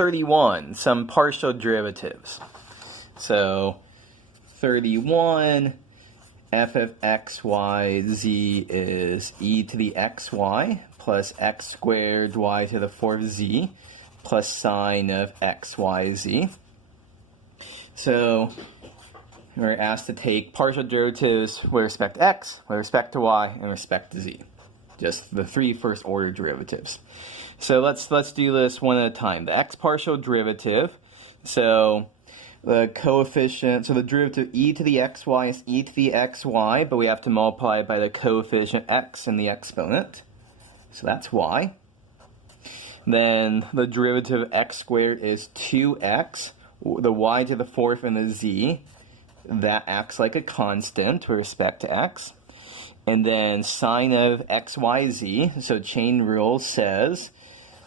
31, some partial derivatives. So 31, f of xyz is e to the xy plus x squared y to the 4th z plus sine of xyz. So we're asked to take partial derivatives with respect to x, with respect to y, and with respect to z. Just the 3 first order derivatives. So let's do this one at a time. The x partial derivative, so the coefficient, so the derivative e to the xy is e to the xy, but we have to multiply by the coefficient x in the exponent. So that's y. Then the derivative of x squared is 2x. The y to the 4th and the z, that acts like a constant with respect to x. And then sine of xyz, so chain rule says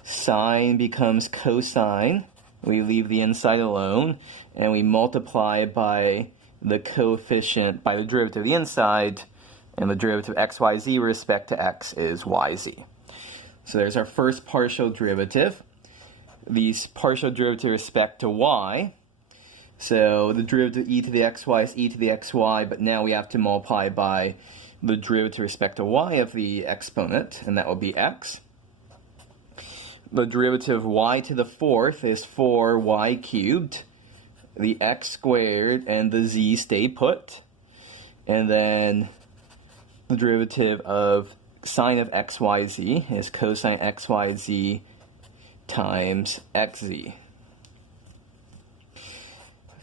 sine becomes cosine. We leave the inside alone, and we multiply by the coefficient, by the derivative of the inside, and the derivative of xyz with respect to x is yz. So there's our first partial derivative. These partial derivative with respect to y. So the derivative of e to the xy is e to the xy, but now we have to multiply by the derivative with respect to y of the exponent, and that will be x. The derivative of y to the 4th is 4y cubed. The x squared and the z stay put. And then the derivative of sine of xyz is cosine xyz times xz.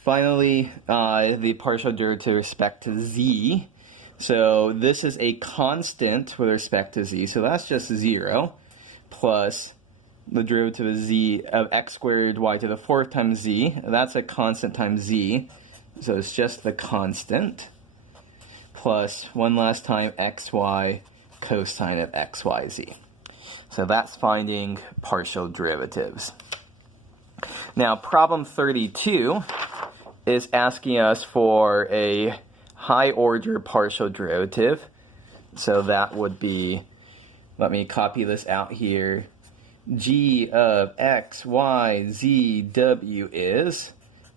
Finally, the partial derivative with respect to z. So this is a constant with respect to z, so that's just 0, plus the derivative of z of x squared y to the 4th times z. That's a constant times z, so it's just the constant, plus one last time xy cosine of xyz. So that's finding partial derivatives. Now, problem 32 is asking us for a high-order partial derivative. So that would be, let me copy this out here, g of x, y, z, w is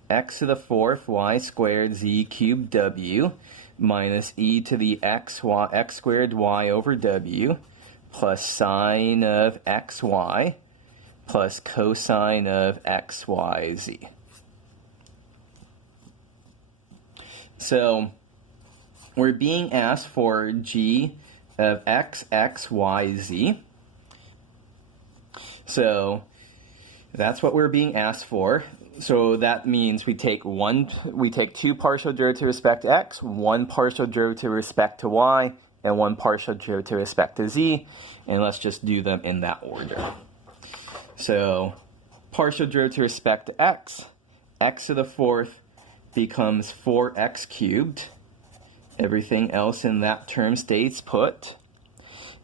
x to the 4th y squared z cubed w minus e to the x squared y over w plus sine of xy plus cosine of xyz. So we're being asked for g of x, x, y, z. So that's what we're being asked for. So that means we take two partial derivatives with respect to x, one partial derivative with respect to y, and one partial derivative with respect to z, and let's just do them in that order. So partial derivative with respect to x to the 4th becomes 4x cubed. Everything else in that term stays put.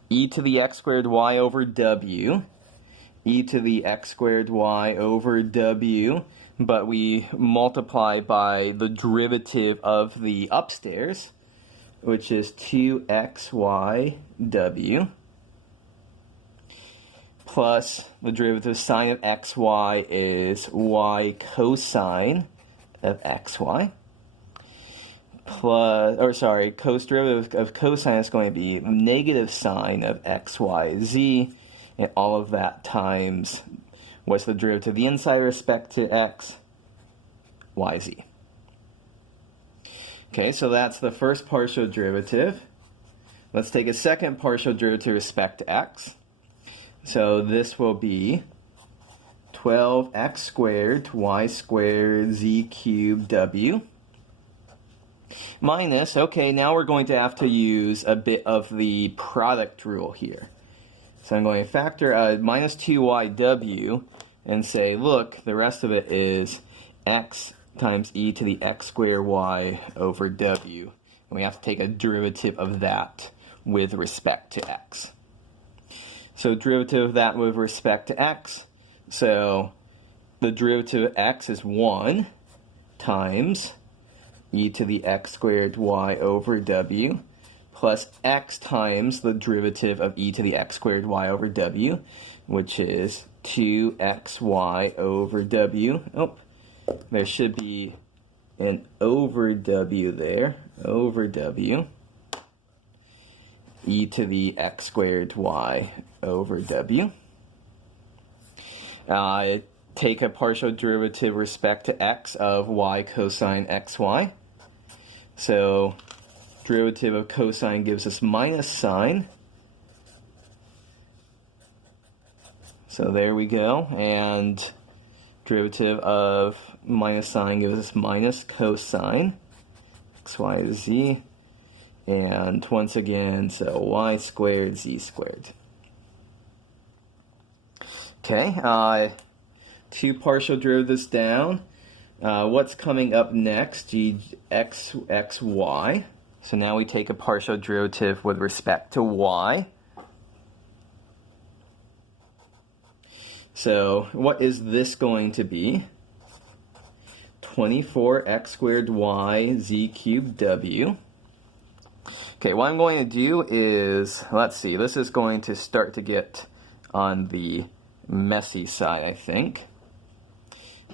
E to the x squared y over w. E to the x squared y over w, but we multiply by the derivative of the upstairs, which is 2xyw, plus the derivative of sine of xy is y cosine of xy, cos derivative of cosine is going to be negative sine of xyz, and all of that times what's the derivative of the inside with respect to x? Yz. Okay, so that's the first partial derivative. Let's take a second partial derivative with respect to x. So this will be 12x squared y squared z cubed w minus, okay, now we're going to have to use a bit of the product rule here. So I'm going to factor minus 2yw and say, look, the rest of it is x times e to the x squared y over w. And we have to take a derivative of that with respect to x. So derivative of that with respect to x, so the derivative of x is 1 times e to the x squared y over w plus x times the derivative of e to the x squared y over w. which is 2xy over w. Oh, there should be an over w there, over w, e to the x squared y over w. Take a partial derivative respect to x of y cosine xy. So derivative of cosine gives us minus sine. So there we go. And derivative of minus sine gives us minus cosine xy to z. And once again, so y squared z squared. Okay, two partial derivatives down. What's coming up next? xy. So now we take a partial derivative with respect to y. So what is this going to be? 24x squared y z cubed w. Okay, what I'm going to do is, let's see, this is going to start to get on the messy side, I think.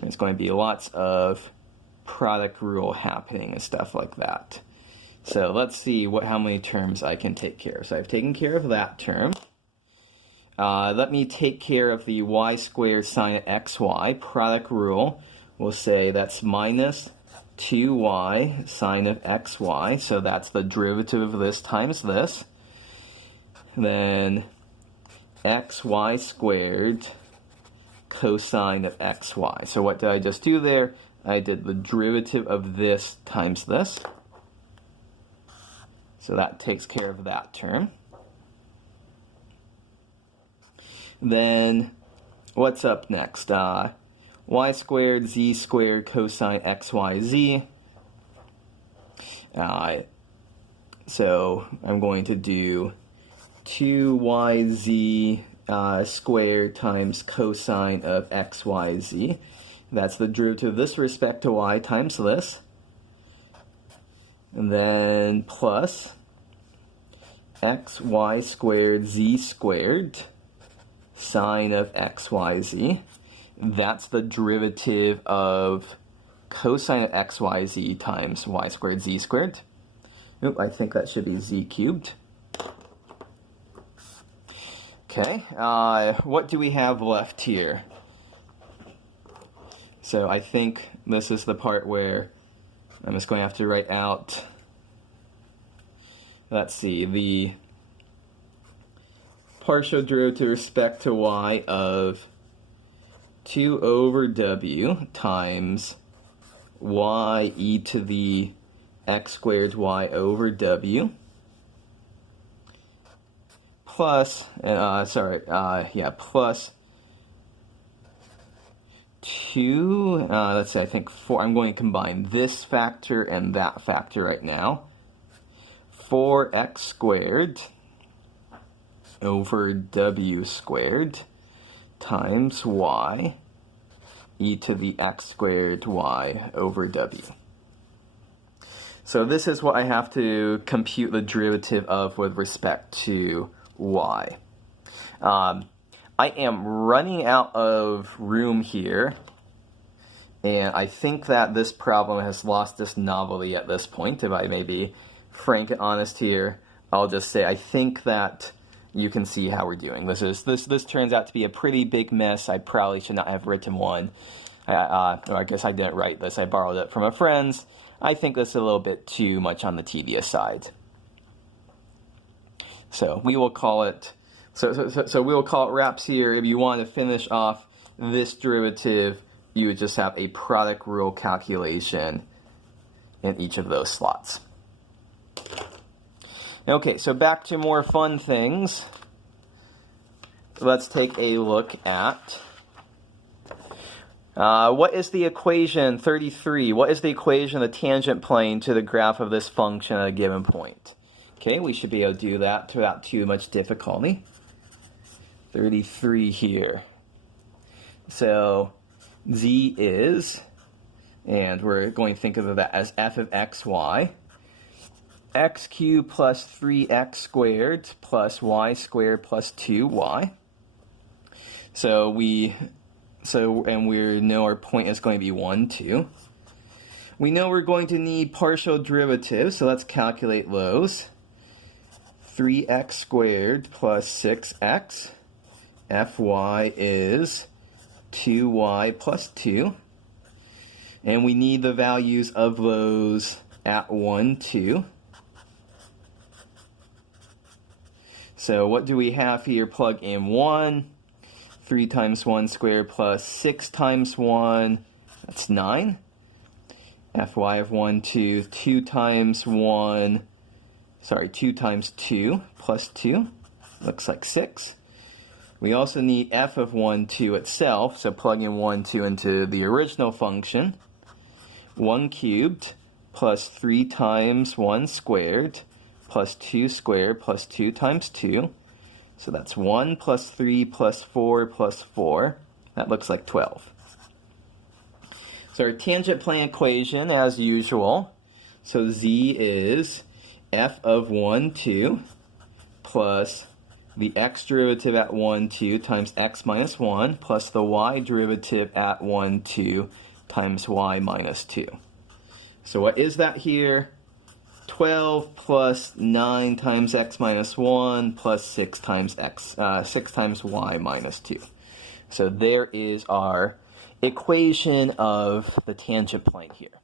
There's going to be lots of product rule happening and stuff like that. So let's see how many terms I can take care of. So I've taken care of that term. Let me take care of the y squared sine of xy. Product rule will say that's minus 2y sine of xy. So that's the derivative of this times this. Then xy squared cosine of xy. So what did I just do there? I did the derivative of this times this. So that takes care of that term. Then what's up next? Y squared z squared cosine xyz. So I'm going to do 2yz squared times cosine of xyz. That's the derivative of this respect to y times this. And then plus xy squared z squared sine of xyz. That's the derivative of cosine of xyz times y squared z squared. Oop, I think that should be z cubed. Okay, what do we have left here? So I think this is the part where I'm just going to have to write out, let's see, the partial derivative with respect to y of 2 over w times y e to the x squared y over w plus, plus 2, let's say I think 4, I'm going to combine this factor and that factor right now. 4x squared over w squared times y e to the x squared y over w. So this is what I have to compute the derivative of with respect to y. I am running out of room here, and I think that this problem has lost its novelty at this point. If I may be frank and honest here, I'll just say I think that you can see how we're doing. This turns out to be a pretty big mess. I probably should not have written one. Or I guess I didn't write this. I borrowed it from a friend's. I think this is a little bit too much on the tedious side. So we will call it. So we will call it wraps here. If you want to finish off this derivative, you would just have a product rule calculation in each of those slots. Okay, so back to more fun things. Let's take a look at what is the equation 33? What is the equation of the tangent plane to the graph of this function at a given point? Okay, we should be able to do that without too much difficulty. 33 here. So z is, and we're going to think of that as f of xy, x cubed plus 3x squared plus y squared plus 2y. So we know our point is going to be 1, 2. We know we're going to need partial derivatives, so let's calculate those. 3x squared plus 6x. Fy is 2y plus 2. And we need the values of those at 1, 2. So what do we have here? Plug in 1. 3 times 1 squared plus 6 times 1. That's 9. Fy of 1, 2. 2 times 2 plus 2. Looks like 6. We also need f of 1, 2 itself. So plug in 1, 2 into the original function. 1 cubed plus 3 times 1 squared plus 2 squared plus 2 times 2. So that's 1 plus 3 plus 4 plus 4. That looks like 12. So our tangent plane equation, as usual, so z is f of 1, 2 plus the x derivative at 1, 2 times x minus 1 plus the y derivative at 1, 2 times y minus 2. So what is that here? 12 plus 9 times x minus 1 plus 6 times y minus 2. So there is our equation of the tangent plane here.